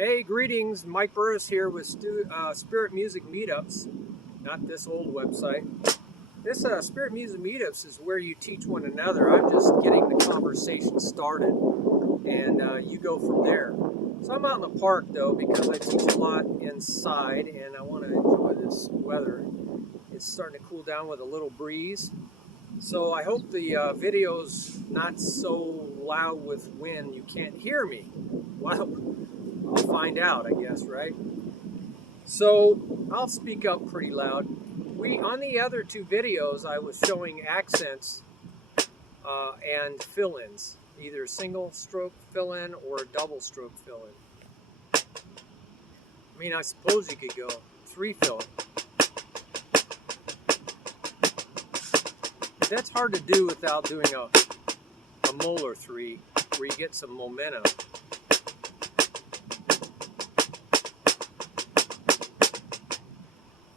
Hey, greetings. Mike Burris here with Spirit Music Meetups, not this old website. This Spirit Music Meetups is where you teach one another. I'm just getting the conversation started, and you go from there. So I'm out in the park, though, because I teach a lot inside, and I want to enjoy this weather. It's starting to cool down with a little breeze. So I hope the video's not so loud with wind you can't hear me. Wow. I'll find out, I guess, right? So I'll speak up pretty loud. On the other two videos, I was showing accents and fill-ins, either single stroke fill-in or double stroke fill-in. I mean, I suppose you could go three fill-in. But that's hard to do without doing a Moeller 3, where you get some momentum.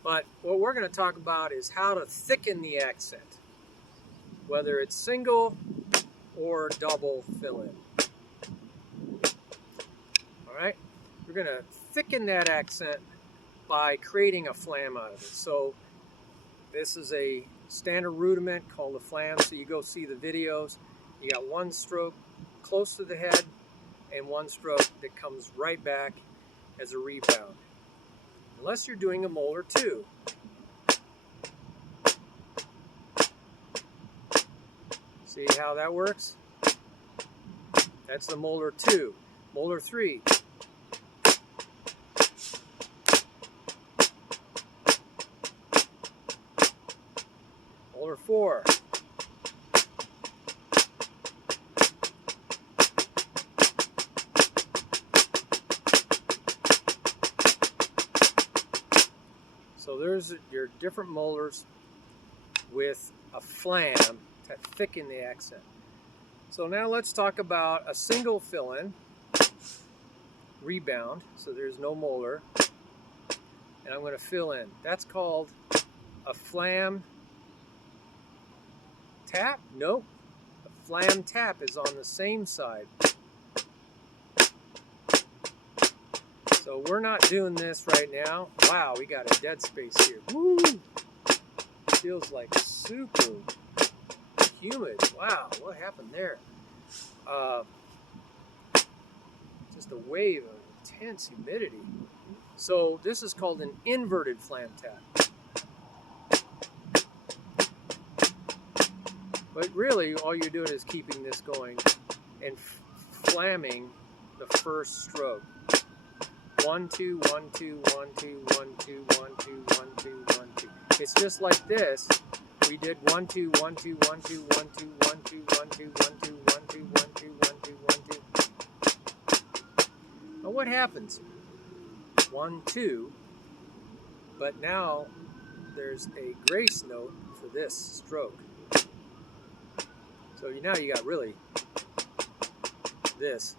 But what we're going to talk about is how to thicken the accent, whether it's single or double fill-in. All right? We're going to thicken that accent by creating a flam out of it. So this is a standard rudiment called a flam, so you go see the videos. You got one stroke close to the head and one stroke that comes right back as a rebound. Unless you're doing a Moeller 2. See how that works? That's the Moeller 2. Moeller 3. Moeller 4. So there's your different Moellers with a flam to thicken the accent. So now let's talk about a single fill-in, rebound, so there's no Moeller, and I'm going to fill in. That's called a flam tap? Nope. A flam tap is on the same side. So we're not doing this right now. Wow, we got a dead space here. Woo! Feels like super humid. Wow, what happened there? Just a wave of intense humidity. So this is called an inverted flam tap. But really, all you're doing is keeping this going and flamming the first stroke. 1, 2, 1, 2, 1, 2, 1, 2, 1, 2, 1, 2, 1, 2. It's just like this. We did 1, 2, 1, 2, 1, 2, 1, 2, 1, 2, 1, 2, 1, 2, 1, 2, 1, 2, 1, 2, 1, 2. Now what happens? 1, 2. But now there's a grace note for this stroke. So now you got really this.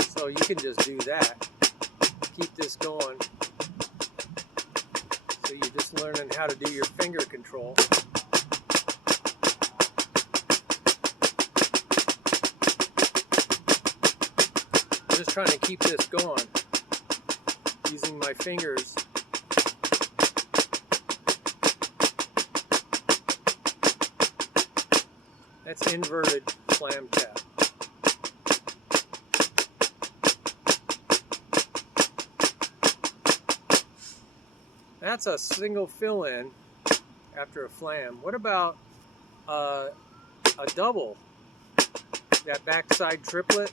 So you can just do that. Keep this going. So you're just learning how to do your finger control. I'm just trying to keep this going using my fingers. That's inverted flam tap. That's a single fill-in after a flam. What about a double? That backside triplet?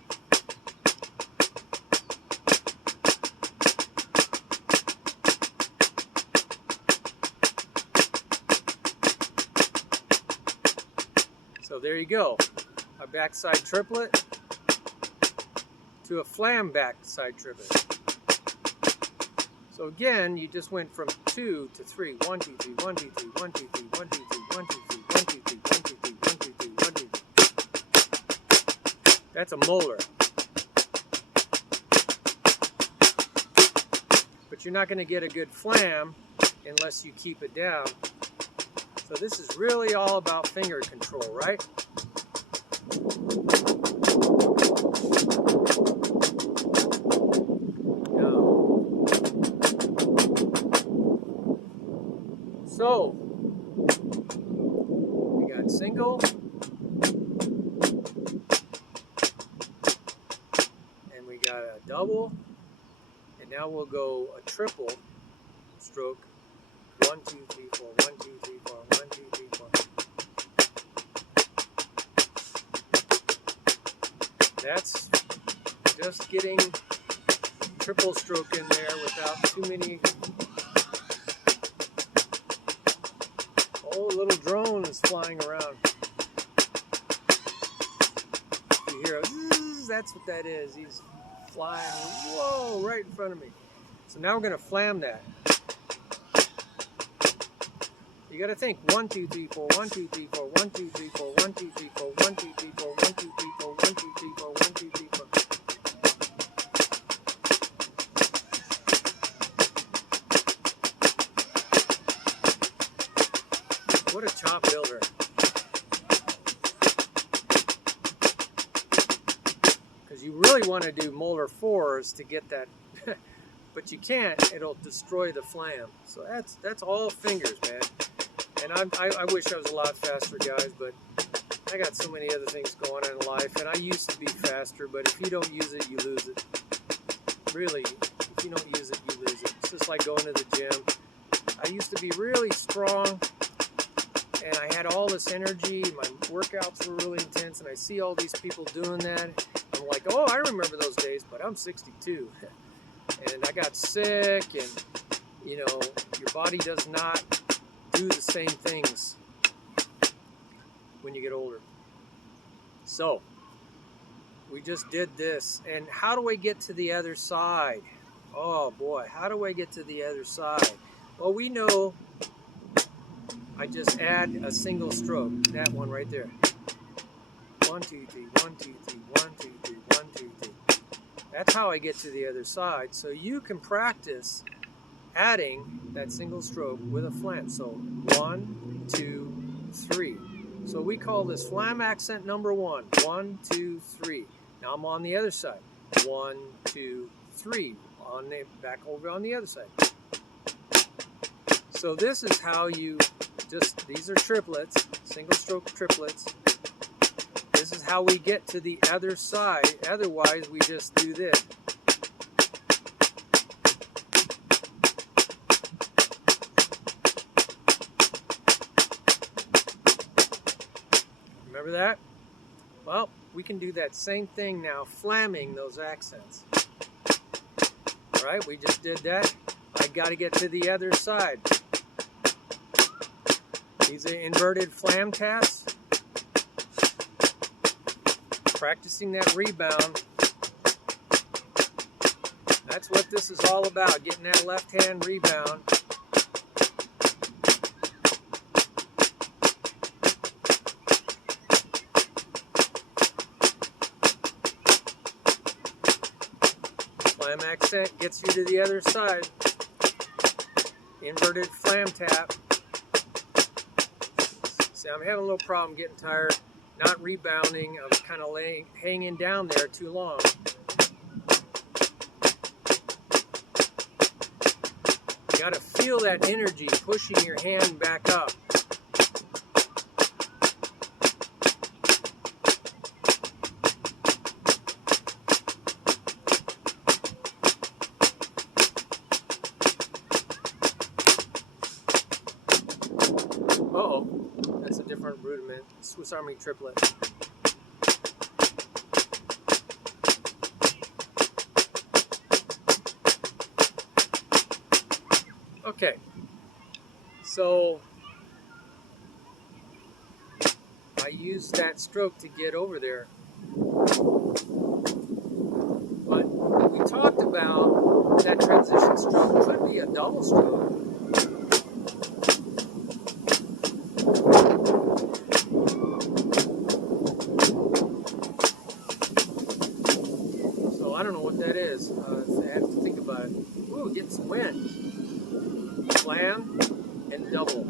So there you go. A backside triplet to a flam backside triplet. So again, you just went from 2 to 3. 1, 2, 3, 1, 2, 3, 1, 2, 3, 1, 2, 3, 1, 2, 3, 1, 2, 3, 1, 2, 3, 1, 2, 3, 1, 2, 3. That's a Moeller. But you're not going to get a good flam unless you keep it down. So this is really all about finger control, right? So, we got single, and we got a double, and now we'll go a triple stroke. 1, 2, 3, 4, 1, 2, 3, 4, 1, 2, 3, 4. That's just getting triple stroke in there without too many. Oh, little drone is flying around. You hear a zzz, that's what that is. He's flying, whoa, right in front of me. So now we're going to flam that. You got to think 1, 2, 3, 4, 1, 2, 3, 4, 1, 2, 3, 4, 1, 2, 3, 4, 1, 2, 3, 4, 1, 2, 3, 4, 1, 2, 3, 4, 1, 2, 3, 4. What a chop builder. Because you really want to do Moeller 4s to get that, but you can't, it'll destroy the flam. So that's all fingers, man. And I wish I was a lot faster, guys, but I got so many other things going on in life, and I used to be faster, but if you don't use it, you lose it. Really, if you don't use it, you lose it. It's just like going to the gym. I used to be really strong, and I had all this energy, my workouts were really intense, and I see all these people doing that. I'm like, oh, I remember those days, but I'm 62. And I got sick, and, you know, your body does not do the same things when you get older. So, we just did this, and how do I get to the other side? Oh boy, how do I get to the other side? Well, we know I just add a single stroke, that one right there. 1, 2, 3, 1, 2, 3, 1, 2, 3, 1, 2, 3. That's how I get to the other side. So you can practice adding that single stroke with a flam. So 1, 2, 3. So we call this flam accent number 1. 1, 2, 3. Now I'm on the other side. 1, 2, 3. Back over on the other side. So this is how you these are triplets, single stroke triplets. This is how we get to the other side. Otherwise, we just do this. Remember that? Well, we can do that same thing now, flamming those accents. All right, we just did that. I got to get to the other side. These are inverted flam taps. Practicing that rebound. That's what this is all about, getting that left hand rebound. Flam accent gets you to the other side. Inverted flam tap. See, I'm having a little problem getting tired. Not rebounding, I was kind of hanging down there too long. You got to feel that energy pushing your hand back up. Uh-oh. That's a different rudiment. Swiss Army triplet. Okay. So I used that stroke to get over there. But we talked about that transition stroke could be a double stroke. I don't know what that is. I have to think about it. Ooh, get some wind. Flam and double.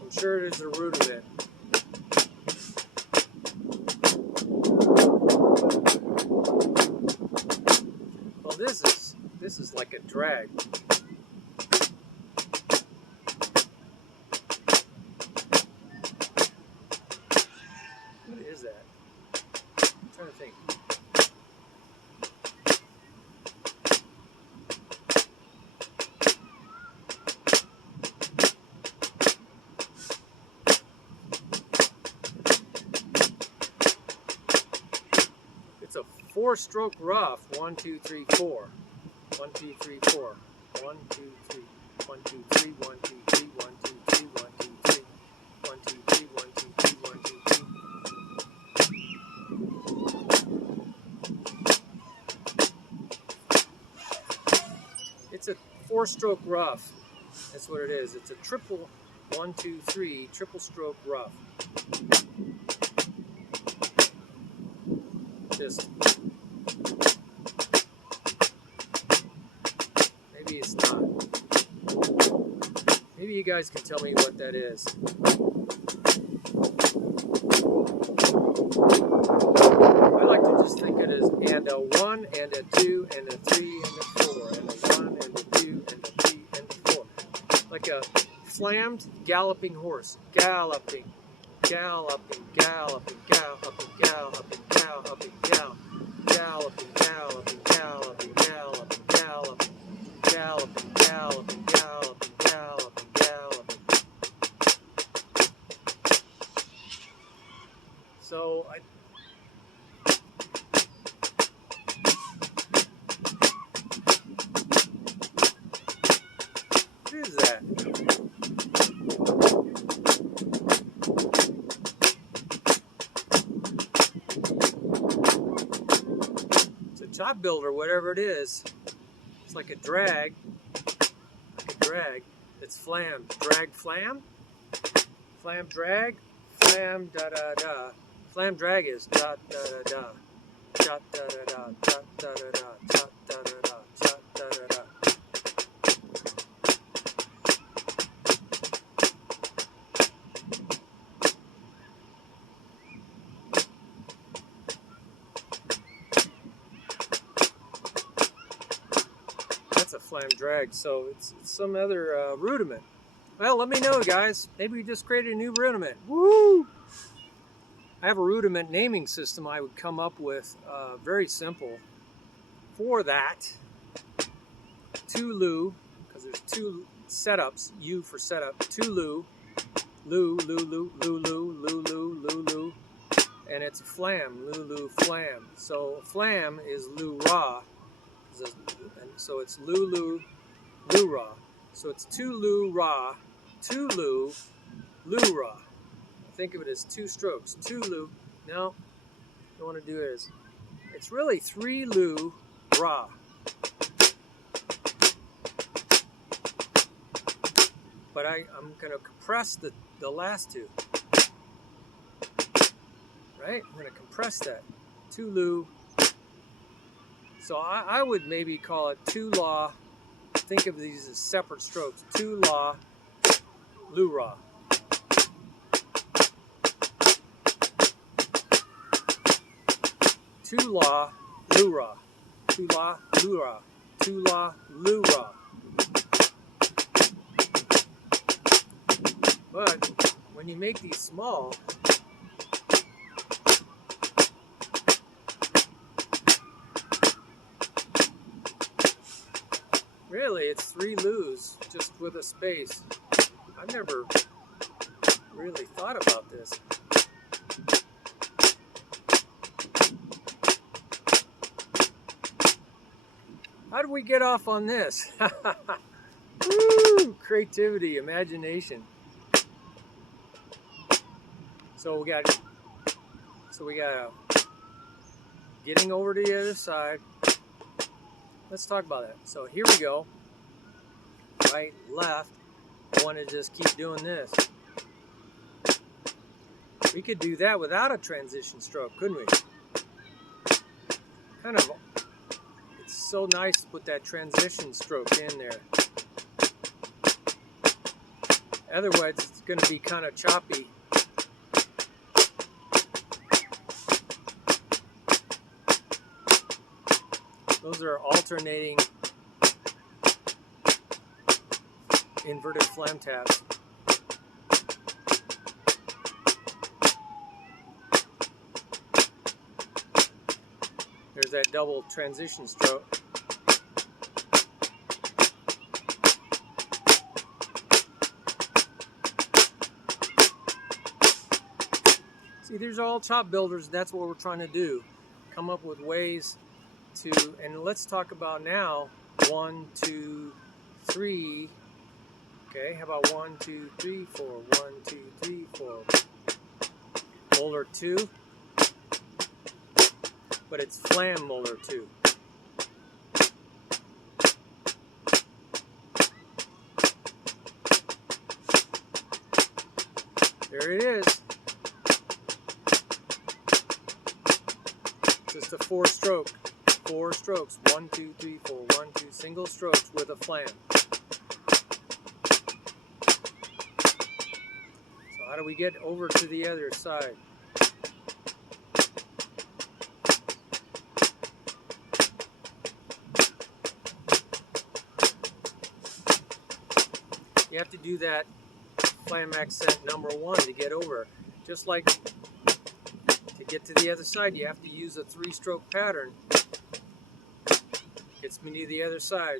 I'm sure it is a rudiment. Well, this like a drag. What is that? I'm trying to think. It's a 4-stroke rough. 1, 2, 3, 4. 1, 2, 3, 4. 1, 2, 3. 1, 2, 3. 1, 2, 3. 1, 2, 3. 1, 2, 3. 1, 2, 3. 1, 2, 3. 1, 2, 3. It's a 4-stroke rough. That's what it is. It's a triple 1, 2, 3 triple stroke rough. Just maybe it's not. Maybe you guys can tell me what that is. I like to just think it as and a 1 and a 2 and a 3 and a 4 and a 1 and a 2 and a 3 and a 4. Like a flammed galloping horse. Galloping, galloping, galloping, galloping, galloping, galloping, galloping, galloping, galloping, galloping, galloping, galloping, galloping, galloping, galloping, galloping, galloping. So what is that? It's a top builder, whatever it is. It's like a drag. It's flam. Drag flam? Flam drag? Flam da da da. Flam drag is da da da da. Da da da da. Da da da da. Da da da da. Da da da da. That's a flam drag, so it's some other rudiment. Well, let me know, guys. Maybe we just created a new rudiment. Woo! I have a rudiment naming system I would come up with, very simple. For that, 2 lu, because there's 2 setups, U for setup, 2 lu, lu, lu, lu, lu, lu, lu, lu, lu, lu, and it's a flam, lu, lu, flam. So flam is lu, ra, and so it's lu, lu, lu, ra. So it's 2 lu, ra, 2 lu, lu, ra. Think of it as 2 strokes. 2 lu. No, you want to do is it's really 3 lu, ra. But I'm going to compress the last 2. Right? I'm going to compress that. 2 lu. So I would maybe call it 2 la. Think of these as separate strokes. 2 la, lu, ra. 2 la, lu, ra. 2 la, lu, ra. 2 la, lu, ra. But when you make these small, really it's 3 lus just with a space. I've never really thought about this. How did we get off on this? Woo! Creativity, imagination. So we got getting over to the other side. Let's talk about that. So here we go. Right, left. I want to just keep doing this. We could do that without a transition stroke, couldn't we? Kind of. It's so nice to put that transition stroke in there. Otherwise, it's going to be kind of choppy. Those are alternating inverted flam taps. There's that double transition stroke. See, these are all chop builders. That's what we're trying to do. Come up with ways to, and let's talk about now 1, 2, 3. Okay, how about 1, 2, 3, 4, 1, 2, 3, 4. Moeller 2, but it's Flam Moeller 2. There it is. Just a 4-stroke. 4 strokes. 1, 2, 3, 4. 1, 2 single strokes with a flam. So how do we get over to the other side? You have to do that flam accent number 1 to get over. Just like to get to the other side, you have to use a 3-stroke pattern. Gets me to the other side.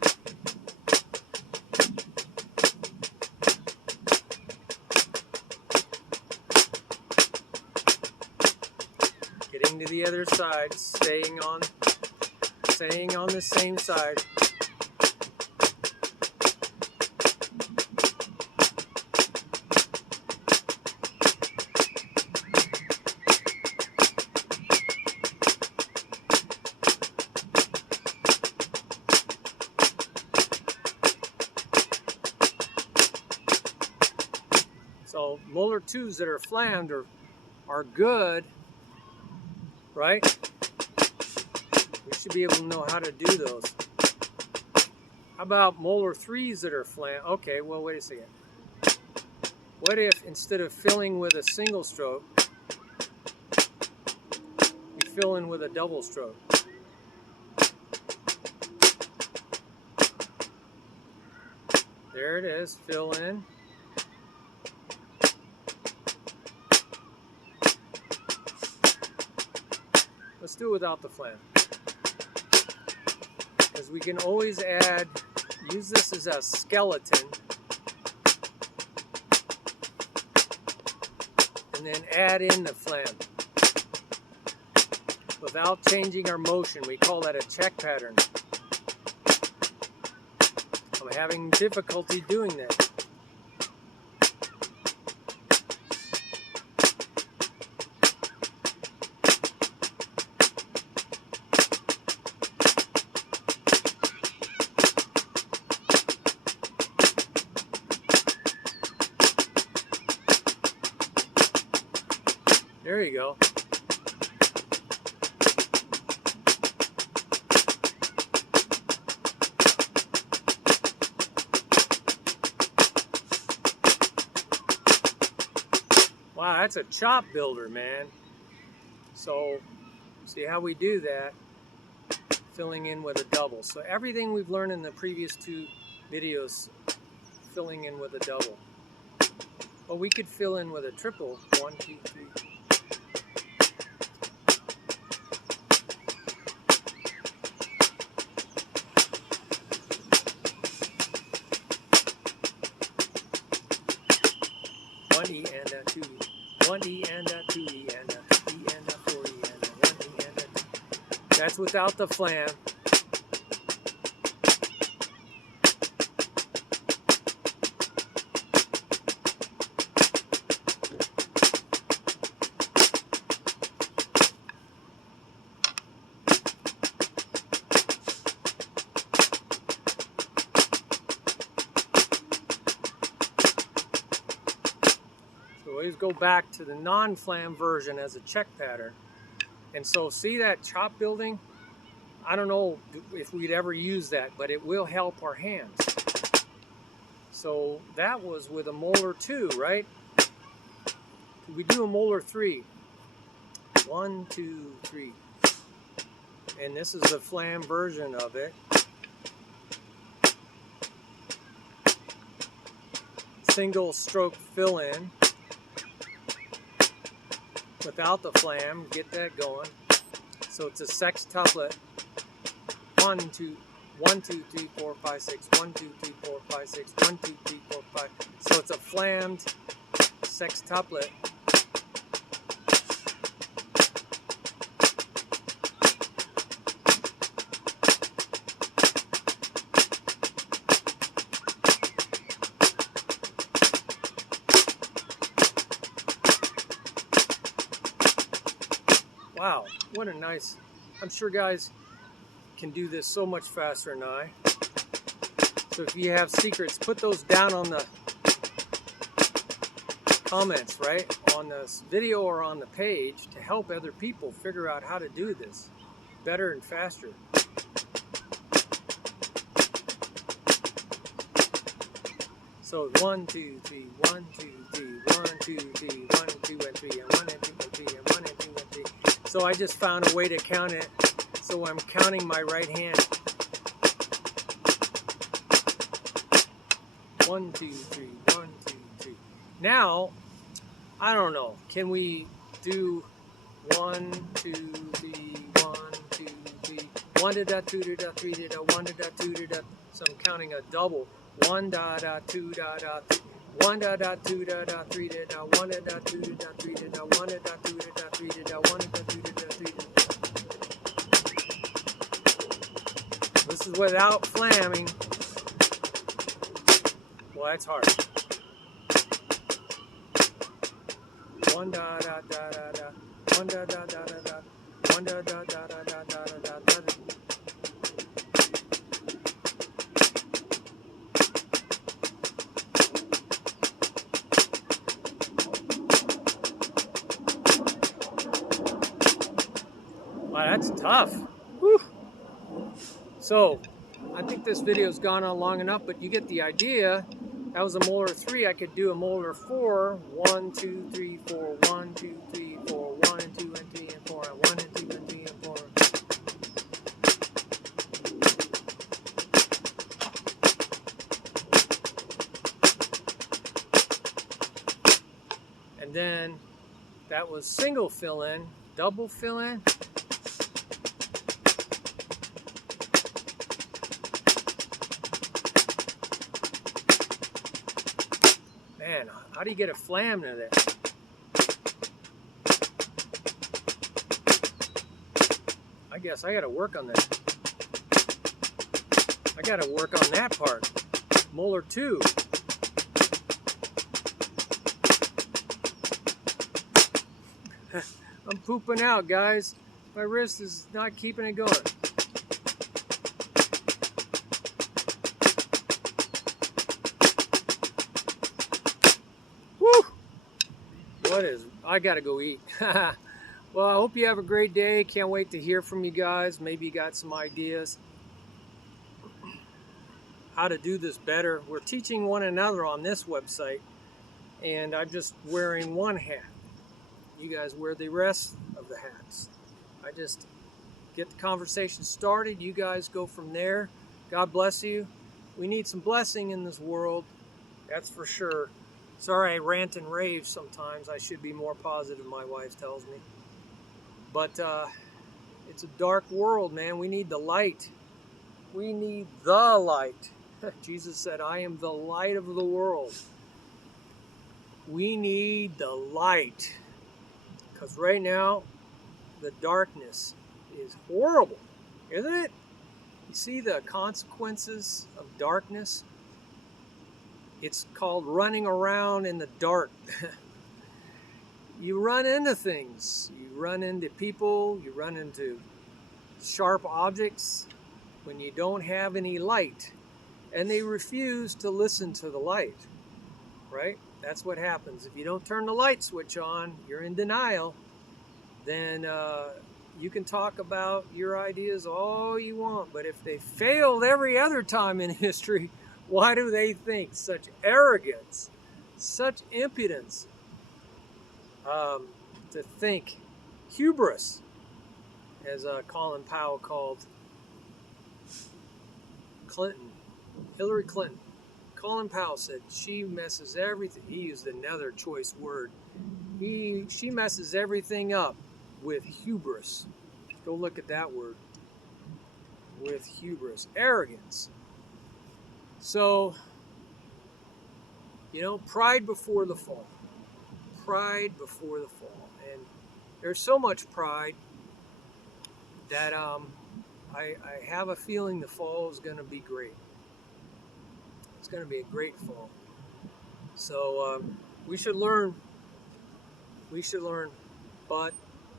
Getting to the other side, staying on the same side. So Moeller 2s that are flammed are good, right? We should be able to know how to do those. How about Moeller 3s that are flammed? Okay, well, wait a second. What if instead of filling with a single stroke, we fill in with a double stroke? There it is, fill in. Let's do it without the flam. Because we can always use this as a skeleton. And then add in the flam. Without changing our motion. We call that a check pattern. I'm having difficulty doing that. There you go. Wow, that's a chop builder, man. So, see how we do that? Filling in with a double. So everything we've learned in the previous 2 videos, filling in with a double. Well, we could fill in with a triple. 1, 2, 3. One E and a 2 E. 1 E and a 2 E and a 2 E and a 4 E and a 1 E and a 2. That's without the flam. Always go back to the non-flam version as a check pattern. And so see that chop building? I don't know if we'd ever use that, but it will help our hands. So that was with a Moeller 2, right? We do a Moeller 3. 1, 2, 3. And this is the flam version of it. single stroke fill in without the flam. Get that going. So it's a sextuplet. 1 2 1 2 3 4 5 6 1 2 3 4 5 6 1 2 3 4 5. So it's a flammed sextuplet. Wow, what a nice, I'm sure guys can do this so much faster than I. So if you have secrets, put those down on the comments, right? On this video or on the page to help other people figure out how to do this better and faster. So 1 2 3 1 2 3 1 2 3 1 2 and 3 and 1 and 2 and 3 and 1 and 2 and 3. So I just found a way to count it. So I'm counting my right hand. 1 2 3 1 2 3. Now, I don't know. Can we do 1 2 3 1 2 3 1 da da 2 da da 3 da da 1 da da 2 da da. So I'm counting a double. 1 da da 2 da da 1 da da 2 da da 3 da da 1 da da 2 da da 3 da da 1 da da 2 da da 3 da da 1 da da 2 da da 3 da da. This is without flamming. Well, that's hard. 1 da da da da da 1 da da da da da 1 da da da da da da da da. Wow, that's tough. Whew. So, I think this video's gone on long enough, but you get the idea. That was a Moeller 3. I could do a Moeller 4. 1 2 3 4 1 2 3 4 1 and 2 and 3 and 4 and 1 and 2 and 3 and 4. And then that was single fill in, double fill in. Man, how do you get a flam to that? I guess I gotta work on that. I gotta work on that part. Moeller 2. I'm pooping out, guys. My wrist is not keeping it going. I gotta go eat. Well, I hope you have a great day. Can't wait to hear from you guys. Maybe you got some ideas how to do this better. We're teaching one another on this website, and I'm just wearing one hat. You guys wear the rest of the hats. I just get the conversation started. You guys go from there. God bless you. We need some blessing in this world. That's for sure. Sorry I rant and rave sometimes. I should be more positive, my wife tells me. But it's a dark world, man. We need the light. We need the light. Jesus said, I am the light of the world. We need the light. Because right now, the darkness is horrible, isn't it? You see the consequences of darkness? It's called running around in the dark. You run into things. You run into people. You run into sharp objects when you don't have any light. And they refuse to listen to the light, right? That's what happens. If you don't turn the light switch on, you're in denial. Then you can talk about your ideas all you want. But if they failed every other time in history, why do they think such arrogance, such impudence, to think hubris, as Colin Powell called Hillary Clinton Colin Powell said she messes everything. He used another choice word. She messes everything up with hubris. Go look at that word. With hubris, arrogance. So, pride before the fall. Pride before the fall. And there's so much pride that I have a feeling the fall is going to be great. It's going to be a great fall. So we should learn. We should learn. But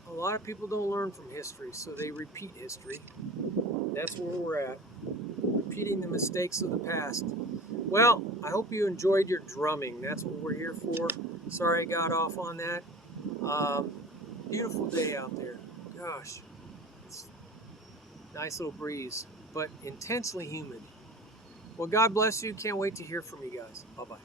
a lot of people don't learn from history, so they repeat history. That's where we're at. Repeating the mistakes of the past. Well, I hope you enjoyed your drumming. That's what we're here for. Sorry I got off on that. Beautiful day out there. Gosh. It's a nice little breeze, but intensely humid. Well, God bless you. Can't wait to hear from you guys. Bye-bye.